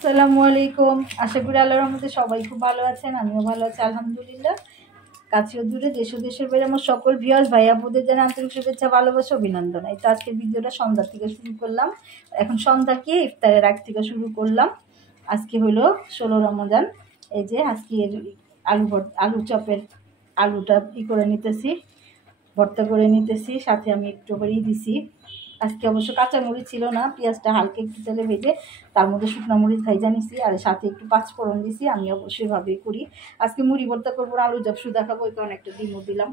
আসসালামু আলাইকুম। আশা করি আল্লাহর রহমতে সবাই খুব ভালো আছেন, আমিও ভালো আছি আলহামদুলিল্লাহ। কাছে ও দূরে দেশ ও দেশের বাইরে আমার সকল ভিউয়ার্স ভাই আপুদের জানাই আন্তরিক শুভেচ্ছা, ভালোবাসা, অভিনন্দন। এই তো আজকের ভিডিওটা সন্ধ্যা থেকে শুরু করলাম। এখন সন্ধ্যা কি ইফতারের আগ থেকে শুরু করলাম। আজকে হলো 16 রমজান। এই যে আজকে আলু চপের আলুটা করে নিতেছি, ভর্তা করে নিতেছি, সাথে আমি একটু করেই দিছি। আজকে অবশ্য কাঁচামরিচ ছিল না, পেঁয়াজটা হালকা একটু তেলে ভেজে তার মধ্যে শুকনো মরিচ ভাইজা নিছি, আর সাথে একটু পাঁচফোড়ন দিছি। আমি অবশ্যই ভাবেই করি। আজকে মুড়ি ভর্তা করবো, আলু চপ শুধু দেখাবো, ওই কারণে একটা ডিমও দিলাম।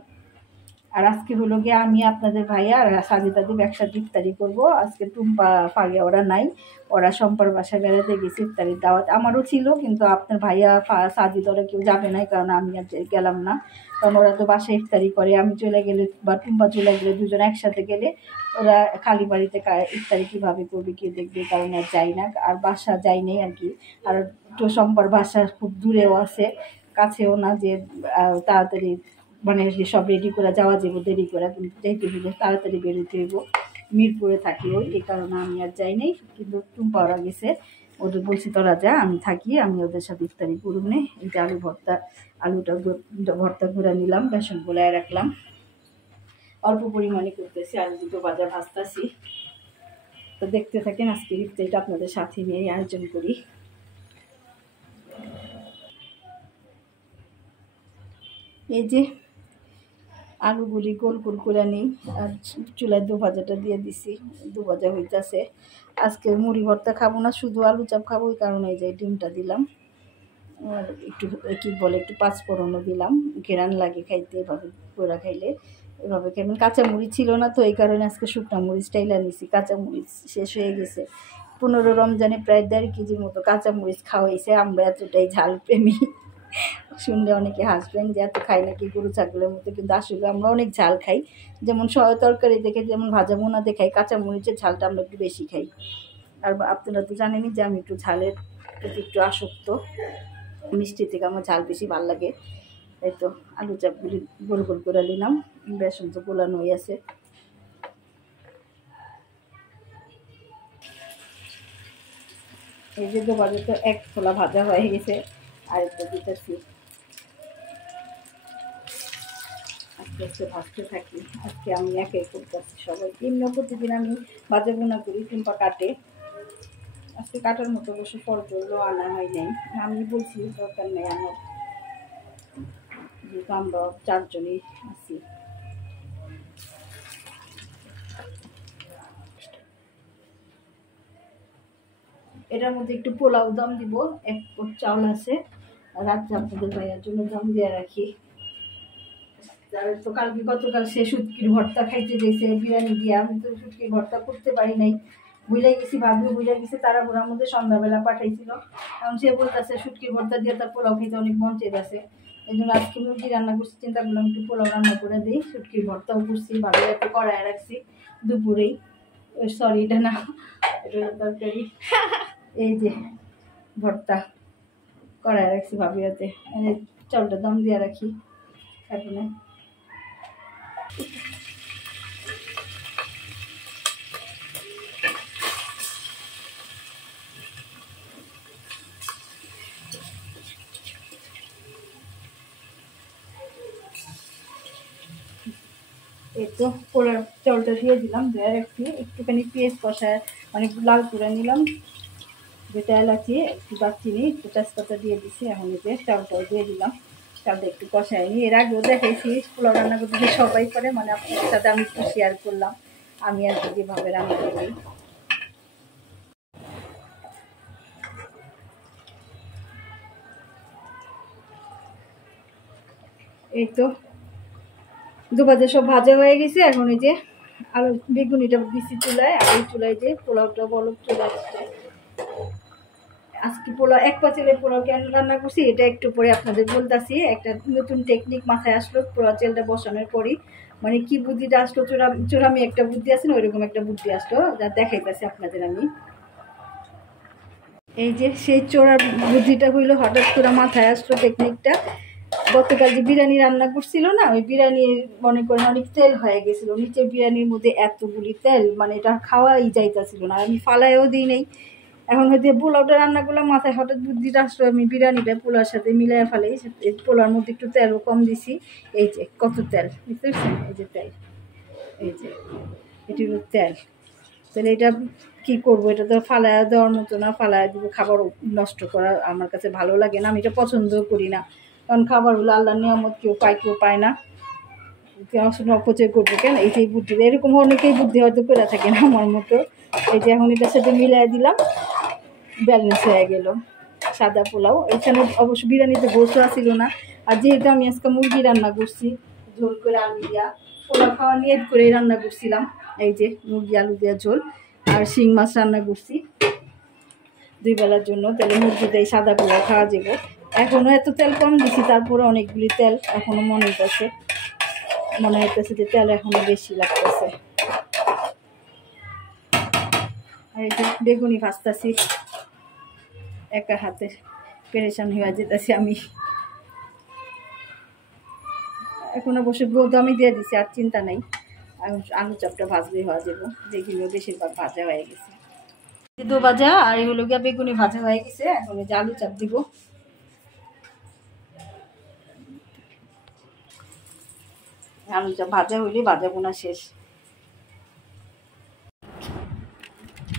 আর আজকে হলো গিয়ে আমি আপনাদের ভাইয়া আর সাজিদা দেব একসাথে ইফতারি করবো। আজকে টুম্পা ফারিয়া ওরা নাই, ওরা সম্পার বাসায় বেড়াতে গেছে, ইফতারির দাওয়াত আমারও ছিল, কিন্তু আপনার ভাইয়া সাজিদ ওরা কেউ যাবে না, কারণ আমি আর গেলাম না। কারণ ওরা তো বাসায় ইফতারি করে, আমি চলে গেলে বা টুম্পা চলে গেলে দুজন একসাথে গেলে ওরা খালি বাড়িতে ইফতারি কীভাবে করবে, কেউ দেখবে, কারণ আর যাই না, আর বাসা যাই নেই আর কি। আর একটু সম্পার বাসা খুব দূরেও আছে, কাছেও না যে তাড়াতাড়ি মানে সব রেডি করে যাওয়া যাবো, দেরি করে, কিন্তু যাইতে হইলে তাড়াতাড়ি বেরোতে হইব। মিরপুরে থাকি ওই, এই কারণে আমি আর যাই নাই, কিন্তু টুম্পা ওরা গেছে, ওদের বলছি তোরা যা, আমি থাকি, আমি ওদের সাথে ইফতারি করুন নে। এই যে আলুটা ভর্তা করে নিলাম, বেসন গোলায় রাখলাম, অল্প পরিমাণে করতেছি, আলু দুটো ভাজা ভাজতেছি। তো দেখতে থাকেন, আজকের ইফতারিটা আপনাদের সাথে নিয়ে আয়োজন করি। এই যে আলুগুলি গোল গোল করে নিই, আর চুলায় দু ভাজাটা দিয়ে দিছি, দু ভাজা হইতেছে। আজকে মুড়ি ভর্তা খাবো না, শুধু আলু চাপ খাবো, ওই কারণে এই যে ডিমটা দিলাম, আর একটু কি বলে একটু পাঁচফোড়নও দিলাম, ঘেরান লাগে খাইতে, এভাবে করে খাইলে। এভাবে কেমন কাঁচামরিচ ছিল না, তো এই কারণে আজকে শুকনো মরিচটাই নিছি, কাঁচামরিচ শেষ হয়ে গেছে। 15 রমজানে প্রায় 1.5 কেজির মতো কাঁচামরিচ খাওয়াইছে, আমরা এতটাই ঝাল প্রেমী। শুনলে অনেকে হাসবেন যে এত খাই নাকি গরু ছাগলের মতো, কিন্তু আসলে আমরা অনেক ঝাল খাই। যেমন তরকারি দেখে, যেমন ভাজা মোনাতে খাই, কাঁচামরিচের ঝালটা আমরা একটু বেশি খাই। আর আপনারা তো জানেনই যে আমি একটু ঝালের প্রতি একটু আসক্ত, মিষ্টি থেকে আমার ঝাল বেশি ভালো লাগে। এই তো আলু চাপগুলি গোল গোল করে নিলাম, বেসন তো গোলানো হয়ে আছে। এই যে দুবারে তো এক খোলা ভাজা হয়ে গেছে, আরেকটা দিতেছি, আস্তে আস্তে ভাজতে থাকি। আজকে আমি একাই করতেছি, সবাই এমনি প্রতিদিন আমি ভাজা বোনা করি, কিংবা কাটে। আজকে কাটার মতো বসে ফলগুলো আনা হয় নাই, আমি বলছি দরকার নেই আমার, যেহেতু আমরা 4 জনই আছি। এটার মধ্যে একটু পোলাও দম দিব, 1 পট চাউল আছে, রাত্রে আপনাদের ভাইয়ার জন্য দম দিয়ে রাখি। তো গতকাল সে শুটকির ভর্তা খাইতে গেছে বিরিয়ানি দিয়ে, আমি তো শুটকির ভর্তা করতে পারি নাই, বুঝলে গেছি, ভাবিও বুঝে গেছে, তারা ঘোরার মধ্যে সন্ধ্যাবেলা পাঠাইছিল। কারণ সে বলতেছে শুটকির ভর্তা দিয়ে তার পোলাও খেতে অনেক মন চেয়েছে। এই জন্য আজকে মুরগি রান্না করছি, চিন্তা করলাম একটু পোলাও রান্না করে দিই, শুটকির ভর্তাও করছি, ভাবি একটু কড়ায় রাখছি দুপুরেই। সরি, এটা না, এটা তরকারি। এই যে ভর্তা কড়ায় রাখছি ভাবিয়াতে, চালটা দম দিয়ে রাখি এখন। এই তো পোলার চাউলটা দিয়ে দিলাম, দিয়ে রাখছি, একটুখানি পেঁয়াজ কষায় অনেক লাল করে নিলাম, যেটা এলাচি, একটু দারচিনি, একটু তেজপাতা দিয়ে দিচ্ছি। এখন এই যে চাউলটাও দিয়ে দিলাম, চাউলটা একটু কষায় নিই। এর আগেও দেখাইছি পোলাও রান্না করতে সবাই করে, মানে আপনাদের সাথে আমি একটু শেয়ার করলাম আমি আর কি যেভাবে রান্না করি। এই তো দুবাজে সব ভাজা হয়ে গেছে, এখন এই যে আলু বেগুনিটা দিচ্ছি চুলায়, আর এই চুলায় যে পোলাওটা বলক চলে আসছে। আজকে পোলাও 1 পাতিলের পোলাও কেন রান্না করছি এটা একটু পরে আপনাদের বলতেছি। একটা নতুন টেকনিক মাথায় আসলো পোলাও চালটা বসানোর পরই, মানে কি বুদ্ধিটা আসলো, চোরামি একটা বুদ্ধি আছে না, ওইরকম একটা বুদ্ধি আসলো, যা দেখাইতেছি আপনাদের আমি। এই যে সেই চোরার বুদ্ধিটা হইলো, হঠাৎ করে মাথায় আসলো টেকনিকটা। গতকাল যে বিরিয়ানি রান্না করছিল না, ওই বিরিয়ানির মনে করেন অনেক তেল হয়ে গেছিলো নিচে, বিরিয়ানির মধ্যে এতগুলি তেল, মানে এটা খাওয়াই যাইতেছিল না, আমি ফালাইও দিই নাই। এখন হয়তো পোলাওটা রান্না করলাম, মাথায় হঠাৎ বুদ্ধিটা আসলো আমি বিরিয়ানিটা পোলাওর সাথে মিলাই ফেলাই। পোলাওর মধ্যে একটু তেলও কম দিছি। এই যে কত তেল, বুঝতে পারছেন? এই যে তেল, এই যে এটি হলো তেল। তাহলে এটা কী করবো? এটা তো ফালায়া দেওয়ার মতো না, ফালায়া দিব। খাবার নষ্ট করা আমার কাছে ভালো লাগে না, আমি এটা পছন্দও করি না। কারণ খাবারগুলো আল্লাহর নিয়ামত, কেউ পায় না। অপচয় করবো কেন? এইটাই বুদ্ধি, এরকম অনেকেই বুদ্ধি হয়তো করে থাকে না আমার মতো। এই যে এখন এটার সাথে মিলাই দিলাম, ব্যালেন্স হয়ে গেল সাদা পোলাও। এখানে অবশ্য বিরিয়ানিতে গোস্ত আসিল না। আর যেহেতু আমি আজকে মুরগি রান্না করছি ঝোল করে আলু দিয়া, পোলাও খাওয়া নিয়ে করেই রান্না করছিলাম। এই যে মুরগি আলু দেওয়া ঝোল আর শিং মাছ রান্না করছি 2 বেলার জন্য। তাহলে মুরগি দিয়ে সাদা পোলাও খাওয়া যাবে। এখনও এত তেল কম দিছি, তারপরে অনেকগুলি তেল এখনও মনে হইতেছে যে তেল এখনও বেশি লাগতেছে। আর এই যে বেগুনি ভাজতেছি, একা হাতে পেরেশান হয়ে যেতেছি আমি। এখন অবশ্য রোদ আমি দিয়ে দিছি, আর চিন্তা নাই। আলু চপটা ভাজলেই হয়ে যাবো, যেগুলো বেশিরভাগ ভাজা হয়ে গেছে। দো ভাজা আর এগুলো গিয়ে বেগুনি ভাজা হয়ে গেছে। এখন যে আলু চপ দিব, আলু চপ ভাজা হইলে ভাজা বোনা শেষ।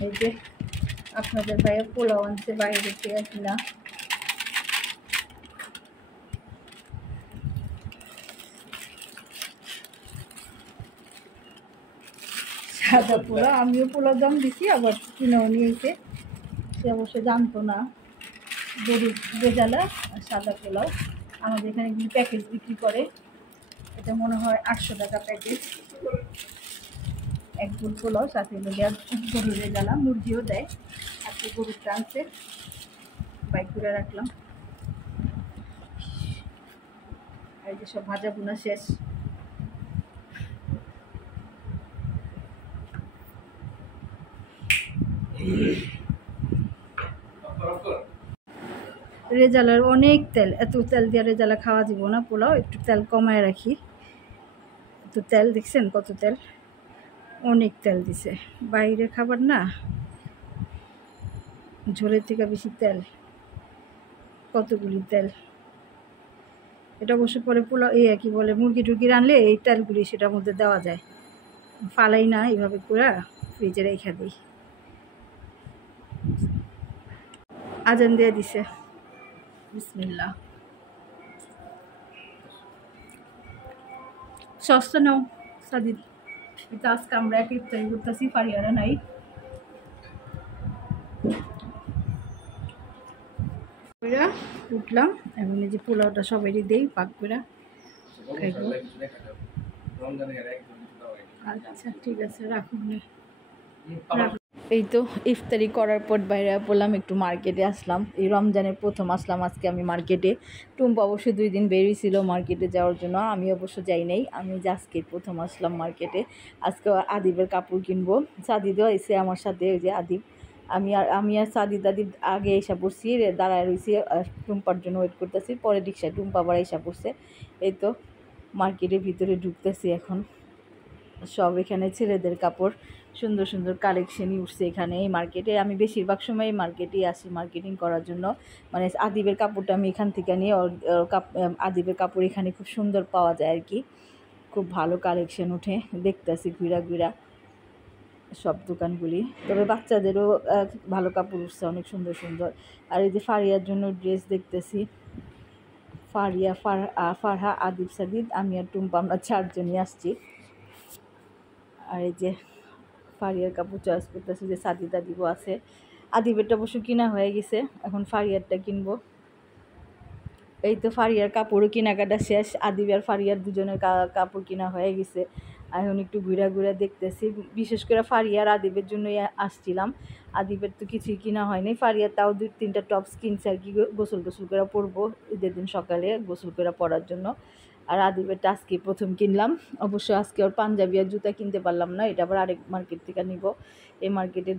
এই যে আপনাদের ভাইয়া পোলাও আনছে বাইরে থেকে কিনা। সাদা পোলাও, আমিও পোলাও দাম দিছি, আবার কিনেও নিয়েছে। সে অবশ্য জানতো না গরুর রেজালা আর সাদা পোলাও। আমাদের এখানে কিন্তু প্যাকেজ বিক্রি করে, এটা মনে হয় 800 টাকা প্যাকেজ। এক গুল পোলাও সাথে গরুর রেজালা, মুরগিও দেয়। আজকে গরুর টানছে, বাইক করে রাখলাম। এই যে সব ভাজা বোনা শেষ। রেজালার অনেক তেল, এত তেল দিয়ে রেজালা খাওয়া যাব না। পোলাও একটু তেল কমায় রাখি। তো তেল দেখছেন কত তেল, অনেক তেল দিছে। বাইরে খাবার না, ঝোলের থেকে বেশি তেল, কতগুলি তেল। এটা অবশ্য পরে পোলাও কি বলে মুরগি টুরগি রানলে এই তেলগুলি সেটার মধ্যে দেওয়া যায়, ফালাই না, এইভাবে করে ফ্রিজে রেখে দিই। আজান দিয়ে দিছে, বিসমিল্লাহ। সস্তা নাও সাদিদ, এটা আজকে আমরা এক ইফতারি করতেছি, ফারিয়ারা নাই। উঠলাম এখন, এই যে পোলাওটা সবারই দেই পাক করে খাইব। আচ্ছা ঠিক আছে, রাখুন। এই তো ইফতারি করার পর বাইরে পড়লাম, একটু মার্কেটে আসলাম। এই রমজানের প্রথম আসলাম আজকে আমি মার্কেটে। টুম্পা অবশ্যই 2 দিন বেরিয়েছিল মার্কেটে যাওয়ার জন্য, আমি অবশ্য যাই নাই। আমি যে আজকে প্রথম আসলাম মার্কেটে। আজকে আদিবের কাপড় কিনবো। সাদিদও এসে আমার সাথে, ওই যে আদিব, আমি আর সাদিদ আগে এসে পড়ছি, দাঁড়ায় রয়েছি টুম্পার জন্য ওয়েট করতেছি। পরে রিক্সায় টুম্পা আবার এসে পড়ছে। এই তো মার্কেটের ভিতরে ঢুকতেছি এখন। সব এখানে ছেলেদের কাপড়, সুন্দর সুন্দর কালেকশনই উঠছে এখানে এই মার্কেটে। আমি বেশিরভাগ সময় মার্কেটেই আসি মার্কেটিং করার জন্য। মানে আদিবের কাপড়টা আমি এখান থেকে নিয়ে, আদিবের কাপড় এখানে খুব সুন্দর পাওয়া যায় আর কি, খুব ভালো কালেকশন উঠে। দেখতেছি ঘুরা সব দোকানগুলি। তবে বাচ্চাদেরও ভালো কাপড় উঠছে, অনেক সুন্দর সুন্দর। আর এই যে ফারিয়ার জন্য ড্রেস দেখতেছি, ফারহা, আদিব, সাদিদ, আমি আর টুম্পা, আমরা 4 জনই আসছি। আর এই যে ফারিয়ার কাপড় চয়েস করতেছে, যে সাদিদ আদিবও আছে। আদিবেরটা অবশ্য কিনা হয়ে গেছে, এখন ফারিয়ারটা কিনবো। এই তো ফারিয়ার কাপড়ও কেনাকাটা শেষ, আদিব আর ফারিয়ার দুজনের কাপড় কিনা হয়ে গেছে। এখন একটু ঘুরা দেখতেছি, বিশেষ করে ফারিয়ার আদিবের জন্যই আসছিলাম। আদিবের তো কিছুই কিনা হয়নি। ফারিয়ার তাও 2-3টা টপস কিনছে আর কি, গোসল করে পরবো ঈদের দিন সকালে, গোসল করে পরার জন্য। আর আদিবেরটা আজকে প্রথম কিনলাম। অবশ্য আজকে ওর পাঞ্জাবি আর জুতা কিনতে পারলাম না, এটা আবার আরেক মার্কেট থেকে নিব। এই মার্কেটে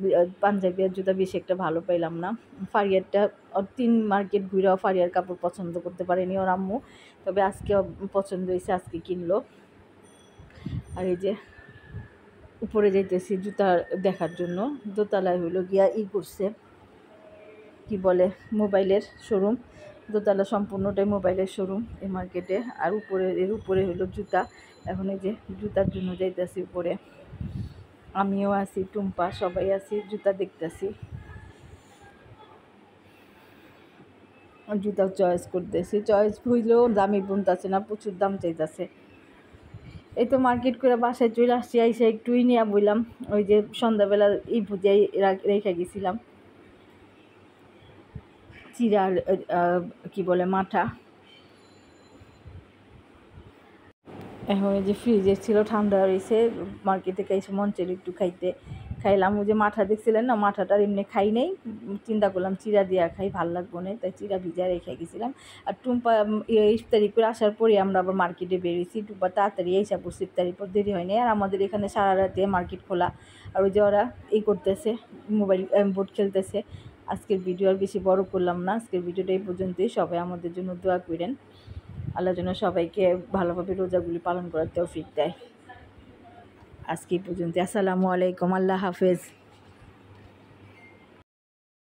পাঞ্জাবি আর জুতা বেশি একটা ভালো পাইলাম না। ফারিয়ারটা ওর 3 মার্কেট ঘুরেও ফারিয়ার কাপড় পছন্দ করতে পারেনি ওর আম্মু, তবে আজকে পছন্দ হয়েছে, আজকে কিনলো। আর এই যে উপরে যাইতেছি জুতা দেখার জন্য, দোতলায় হইলো গিয়া করছে, কি বলে মোবাইলের শোরুম, দোতলা সম্পূর্ণটাই মোবাইলের শোরুম এই মার্কেটে। আর এর উপরে হলো জুতা। এখন এই যে জুতার জন্য যাইতেছি উপরে, আমিও আছি, টুম্পা, সবাই আছি, জুতা দেখতেছি, জুতা চয়েস করতেছি। চয়েস হইলেও দামি বুনতেছে না, প্রচুর দাম চাইতেছে। এই তো মার্কেট করে বাসায় চলে আসছি, আইসা একটুই নিয়ে বললাম ওই যে সন্ধ্যাবেলা এই ভুজিয়াই রেখে গেছিলাম চিরার কি বলে মাঠা। এখন এই যে ফ্রিজে ছিল, ঠান্ডা রয়েছে, মার্কেট থেকে এসে মন চাইল একটু খাইলাম। ওই যে মাঠা দেখছিলেন না, মাঠাটার এমনি খাই নেই, চিন্তা করলাম চিরা দিয়া খাই, ভাল লাগবো না, তাই চিরা ভিজা রেখে গেছিলাম। আর টুম্পা ইফতারি করে আসার পরে আমরা আবার মার্কেটে বেরিয়েছি। টুম্পা তাড়াতাড়ি এসে পড়ছি, ইফতারির পর দেরি হয়নি। আর আমাদের এখানে সারা রাতে মার্কেট খোলা। আর ওই যে ওরা করতেছে, মোবাইল বোর্ড খেলতেছে। আজকের ভিডিও আর বেশি বড় করলাম না, আজকের ভিডিওটা এই পর্যন্তই। সবাই আমাদের জন্য দোয়া করেন, আল্লাহ যেন সবাইকে ভালোভাবে রোজাগুলি পালন করার তৌফিক দেয়। আজকে এই পর্যন্ত। আসসালামু আলাইকুম, আল্লাহ হাফেজ।